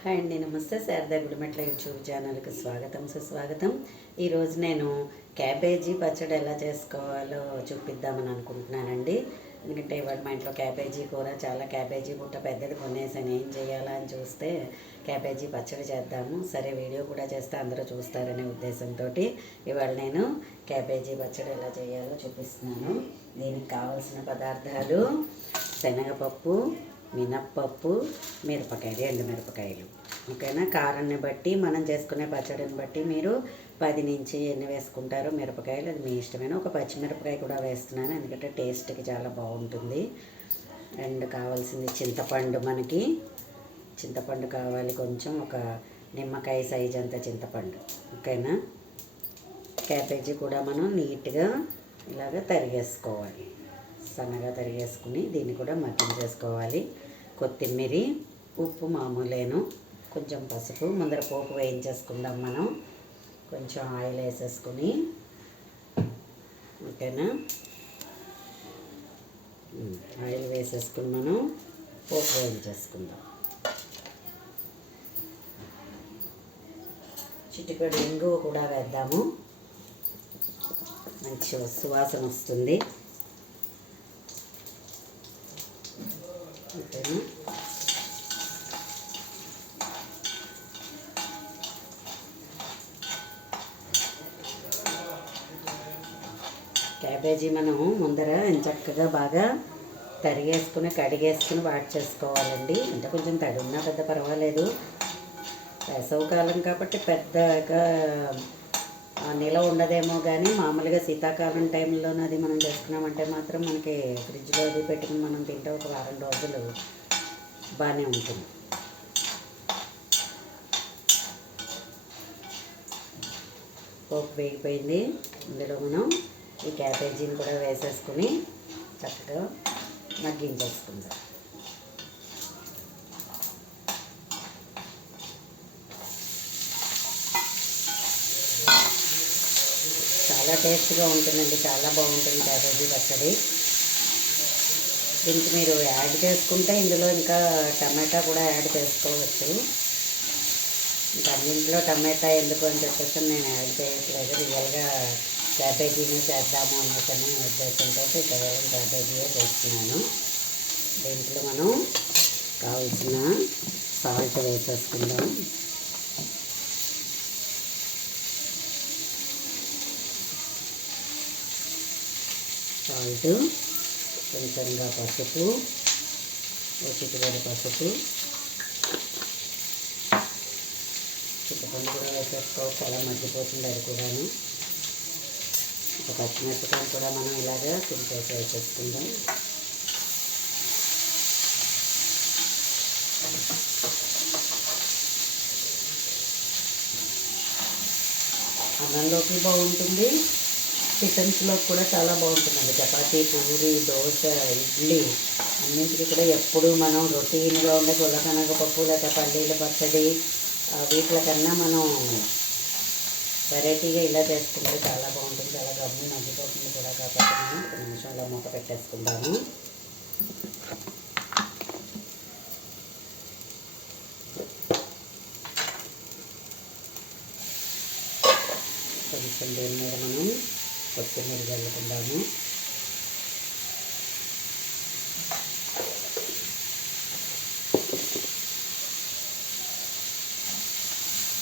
Hi అండి, నమస్తే. Sharada Gudimetla YouTube ఛానల్కి స్వాగతం, సుస్వాగతం. ఈరోజు నేను క్యాబేజీ పచ్చడి ఎలా చేసుకోవాలో చూపిద్దామని అనుకుంటున్నానండి. ఎందుకంటే ఇవాళ మా ఇంట్లో క్యాబేజీ కూర, చాలా క్యాబేజీ బుట్ట పెద్దది కొనేసాను. ఏం చేయాలా అని చూస్తే క్యాబేజీ పచ్చడి చేద్దాము, సరే వీడియో కూడా చేస్తే అందరూ చూస్తారనే ఉద్దేశంతో ఇవాళ నేను క్యాబేజీ పచ్చడి ఎలా చేయాలో చూపిస్తున్నాను. దీనికి కావాల్సిన పదార్థాలు: శనగపప్పు, మినప్పప్పు, మిరపకాయలు, ఎండుమిరపకాయలు. ఓకేనా? కారాన్ని బట్టి, మనం చేసుకునే పచ్చడిని బట్టి మీరు 10 నుంచి ఎన్ని వేసుకుంటారో మిరపకాయలు, అది మీ ఇష్టమైన. ఒక పచ్చిమిరపకాయ కూడా వేస్తున్నాను, ఎందుకంటే టేస్ట్కి చాలా బాగుంటుంది. అండ్ కావాల్సింది చింతపండు. మనకి చింతపండు కావాలి కొంచెం, ఒక నిమ్మకాయ సైజ్ అంత చింతపండు. ఓకేనా? క్యాబేజీ కూడా మనం నీట్గా ఇలాగ తరిగేసుకోవాలి, సన్నగా తరిగేసుకుని దీన్ని కూడా మగ్గించేసుకోవాలి. కొత్తిమీర, ఉప్పు మామూలేను, కొంచెం పసుపు. ముందర పోపు వేయించేసుకుందాం మనం. కొంచెం ఆయిల్ వేసేసుకుని, ఓకేనా? ఆయిల్ వేసేసుకుని మనం పోపు వేయించేసుకుందాం. చిటికెడు ఇంగువ కూడా వేద్దాము, మంచి సువాసన వస్తుంది. ఓకేనా? క్యాబేజీ మనం ముందర చక్కగా బాగా తరిగేసుకుని, కడిగేసుకుని వాష్ చేసుకోవాలండి. అంటే కొంచెం తడి ఉన్నా పెద్ద పర్వాలేదు. వేసవికాలం కాబట్టి పెద్దగా నిలవ ఉండదేమో, కానీ మామూలుగా శీతాకాలం టైంలోనే అది మనం చేసుకున్నామంటే మాత్రం మనకి ఫ్రిడ్జ్లో అది పెట్టుకుని మనం తింటే ఒక వారం రోజులు బాగానే ఉంటుంది. పోపు వేగిపోయింది. ఇందులో మనం ఈ క్యాబేజీని కూడా వేసేసుకుని చక్కగా మగ్గించేసుకుందాం. చాలా టేస్ట్గా ఉంటుందండి, చాలా బాగుంటుంది క్యాబేజీ పచ్చడి. దీనికి మీరు యాడ్ చేసుకుంటే ఇందులో ఇంకా టమాటా కూడా యాడ్ చేసుకోవచ్చు. అన్నింట్లో టమాటా ఎందుకు అని చెప్పేసి నేను యాడ్ చేయట్లేదు. రియల్గా క్యాబేజీని చేద్దాము అనేసని ఉద్దేశంతో కేవలం క్యాబేజీయే చేస్తున్నాను. దీంట్లో మనం కావాల్సిన సాల్ట్ వేసేసుకుందాం. సాల్ట్, కొంచెంగా పసుపు, చిటికెడు పసుపు, చింతపండు కూడా వేసేసుకోవచ్చు, అలా మగ్గిపోతుంది అది కూడాను. ఒక పచ్చిమిరపకాయలు కూడా మనం ఇలాగా తుంపేసి వేసేసుకుందాం. అన్నంలోకి బాగుంటుంది, టిఫిన్స్లోకి కూడా చాలా బాగుంటుందండి. చపాతీ, పూరి, దోశ, ఇడ్లీ అన్నింటికి కూడా ఎప్పుడు మనం రొటీన్గా ఉండే పుల్లశనగపప్పు లేదా పల్లీల పచ్చడి వీటి కన్నా మనం వెరైటీగా ఇలా చేసుకుంటే చాలా బాగుంటుంది. చాలా గమ్మున మగ్గిపోతుంది కూడా, కాబట్టి మనం 1 నిమిషంలో మూత పెట్టేసుకుందాము. కొంచెం దీని మీద మనం కొత్తిమీర చల్లుకుందాము.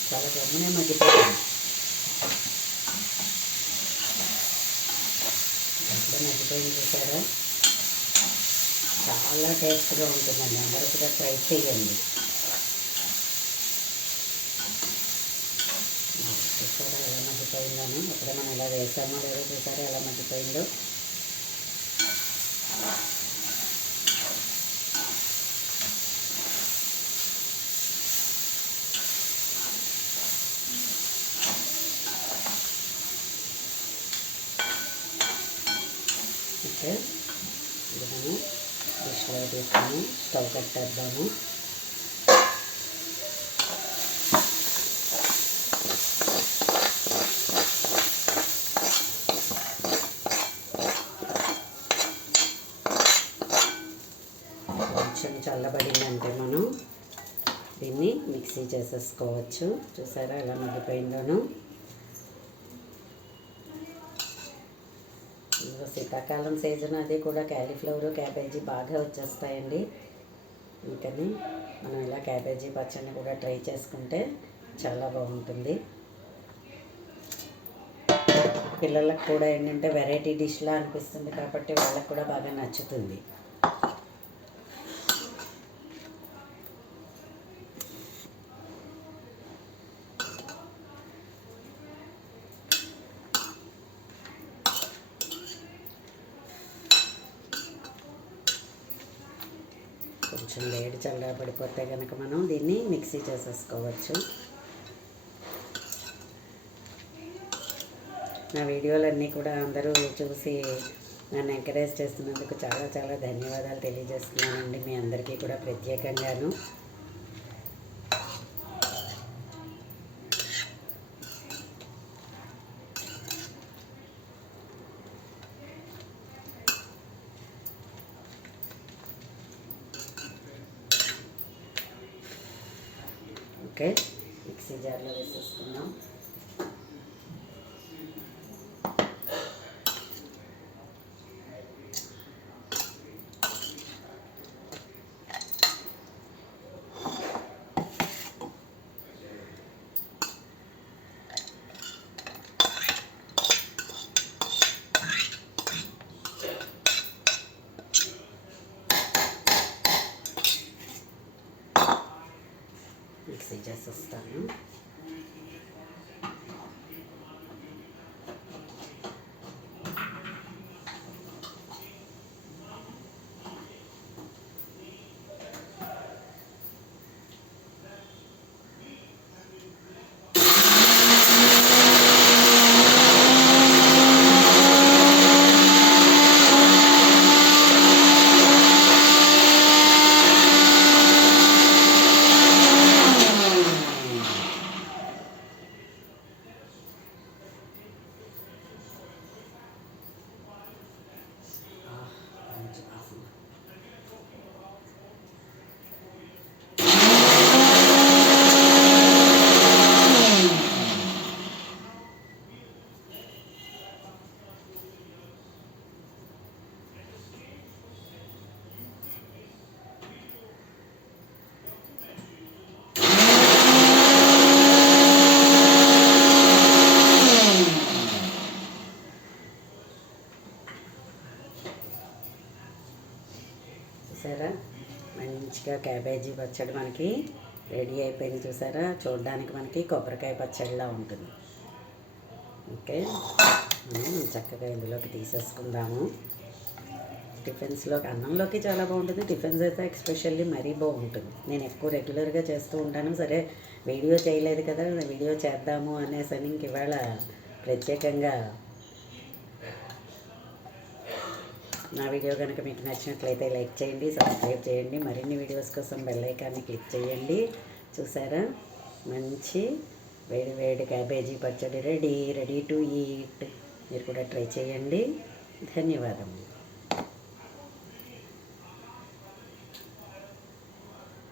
చాలా గమ్మునే మగ్గిపోతుంది. ఎప్పుడో మగ్గిపోయింది చూసారా? చాలా టేస్ట్గా ఉంటుందండి, అందరూ కూడా ట్రై చేయండి. చూసారా ఎలా మగ్గిపోయిందని? అప్పుడే మనం ఎలా వేసామో లేదో చూసారా ఎలా మగ్గిపోయిందో. ఓకే, ఇది మనం డిష్లో తీసుకొని స్టవ్ కట్టేద్దాము. కొంచెం చల్లబడిందంటే మనం దీన్ని మిక్సీ చేసేసుకోవచ్చు. చూసారా ఎలా మగ్గిపోయిందోను. శీతాకాలం సీజన్ అది కూడా క్యాలీఫ్లవర్ క్యాబేజీ బాగా వచ్చేస్తాయండి. అందుకని మనం ఇలా క్యాబేజీ పచ్చడిని కూడా ట్రై చేసుకుంటే చాలా బాగుంటుంది. పిల్లలకు కూడా ఏంటంటే వెరైటీ డిష్లా అనిపిస్తుంది కాబట్టి వాళ్ళకు కూడా బాగా నచ్చుతుంది. కొంచెం వేడి చల్లబడిపోతే కనుక మనం దీన్ని మిక్సీ చేసేసుకోవచ్చు. నా వీడియోలన్నీ కూడా అందరూ చూసి నన్ను ఎంకరేజ్ చేస్తున్నందుకు చాలా చాలా ధన్యవాదాలు తెలియజేస్తున్నానండి మీ అందరికీ కూడా ప్రత్యేకంగాను. ఓకే, మిక్సీ జార్లో వేసేసుకున్నాం. మిక్సీ చేసేస్తాను. చూసారా మంచిగా క్యాబేజీ పచ్చడి మనకి రెడీ అయిపోయింది. చూసారా చూడడానికి మనకి కొబ్బరికాయ పచ్చడిలా ఉంటుంది. ఓకే, మనం చక్కగా ఇందులోకి తీసేసుకుందాము. టిఫిన్స్లోకి అన్నంలోకి చాలా బాగుంటుంది. టిఫిన్స్ అయితే ఎస్పెషల్లీ మరీ బాగుంటుంది. నేను ఎక్కువ రెగ్యులర్గా చేస్తూ ఉంటాను. సరే వీడియో చేయలేదు కదా, వీడియో చేద్దాము అనేసరి ఇంక ఇవాళ ప్రత్యేకంగా నా వీడియో కనుక మీకు నచ్చినట్లయితే లైక్ చేయండి, సబ్స్క్రైబ్ చేయండి. మరిన్ని వీడియోస్ కోసం బెల్ ఐకాన్ని క్లిక్ చేయండి. చూసారా మంచి వేడి వేడి క్యాబేజీ పచ్చడి రెడీ టు ఈట్. మీరు కూడా ట్రై చేయండి. ధన్యవాదములు.